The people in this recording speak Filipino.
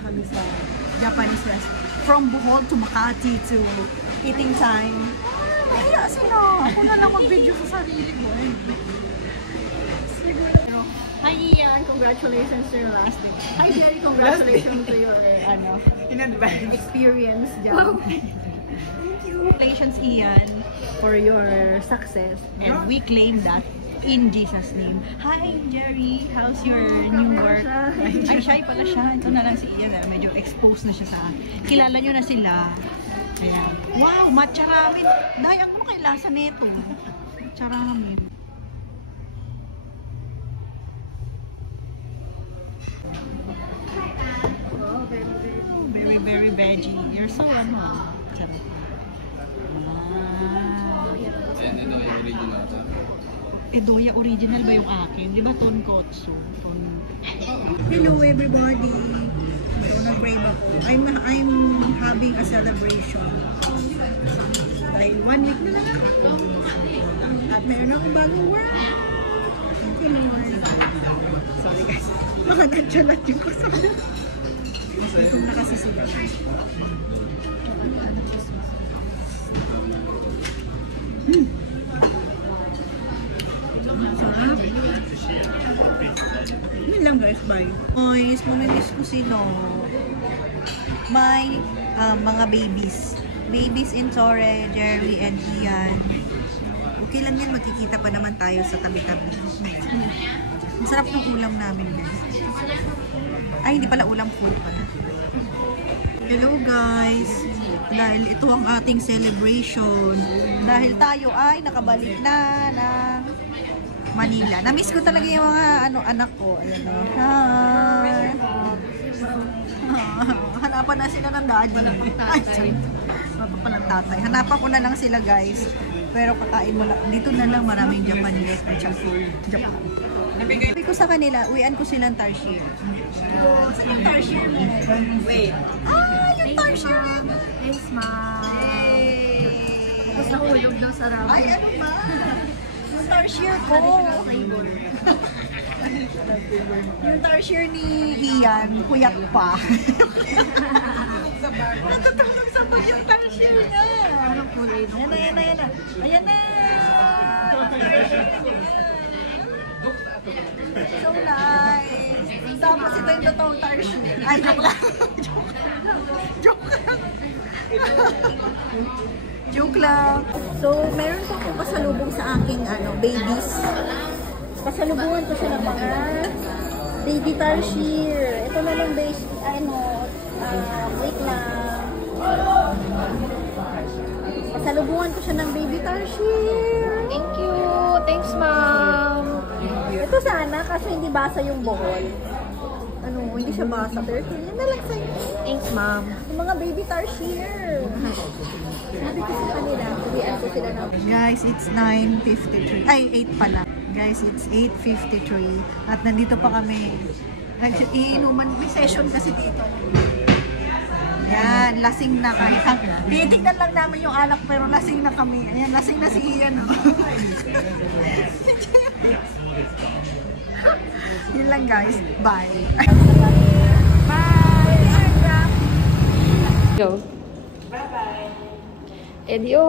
na kami sa Japanese restaurant. From Bohol to Makati to eating time. Kaya sila, ako na lang mag-video sa sarili ko. Hi Ian, congratulations to your last day. Hi Jerry, congratulations to your in advance experience job. Thank you. Congratulations Ian for your success. And we claim that in Jesus' name. Hi Jerry, how's your new work? Ay, shy pala siya. Ito na lang si Ian, medyo exposed na siya sa akin. Kilala nyo na sila. Ayan. Wow, matcha ramen. Dahil ano kay lasa nito? Matcha ramen. Oh, very veggie. You're so Charot. Edoya original ba yung akin? Di ba tonkotsu? Hello everybody! So nag-brave ako. I'm having a celebration. Dahil 1 week na lang ako. At meron akong bagong work. Thank you Lord. Sorry guys. Baka natsalat yung kasama. Itong na kasi sila. Sarap. Yun lang guys, bye. Guys, mamimiss ko sila. My mga babies. Babies in Torre, Jerry, and Ian. Okay lang yan, magkikita pa naman tayo sa tabi-tabi. Ang sarap ng ulam namin guys. Ay, hindi pala ulam, food pala. Hello guys! Dahil ito ang ating celebration. Dahil tayo ay nakabalik na ng Manila. Namiss ko talaga yung mga anak ko. Ayan o. Hi! Hanapan na sila ng daddy. Ay, sorry. Papa pa ng tatay. Hanapan ko na lang sila guys. Pero kakain mo lang. Dito na lang maraming Japanese. Japan. Sabi ko sa kanila, uwian ko silang tarsier. Yung tarsier mo. Wait. Ah, yung tarsier mo. Thanks, ma'am. Tapos nahulog daw sa ramen. Ay, ano ba? Yung tarsier ko. Yung tarsier ni Ian, kuyak pa. Natutulog sa pag yung tarsier niya. Ayan na. Ayan na. So nice. Tapos ito yung totoong tarsier. Ay, joke lang. Joke lang. Joke lang. So, meron po akong pasalubong sa aking babies. Pasalubungan ko siya ng mga baby tarsier. Ito na lang base, wait lang. Pasalubungan ko siya ng baby tarsier. Thank you. Thanks, ma'am. Ito sana, kasi hindi basa yung bohol. Hindi siya basa. Pero yan na lang sa'yo. Thanks, ma'am. Yung mga baby tarsier. Sabi ko sa kanila, uwian ko sila na. Guys, it's 9:53. Ay, 8 pala. Guys, it's 8:53. At nandito pa kami. Iinuman. May session kasi dito. Yan, lasing na kayo. Titignan lang namin yung alak pero lasing na kami. Ayan, lasing na si Ian. Yun lang guys. Bye. Bye. Go. Bye-bye. Edio.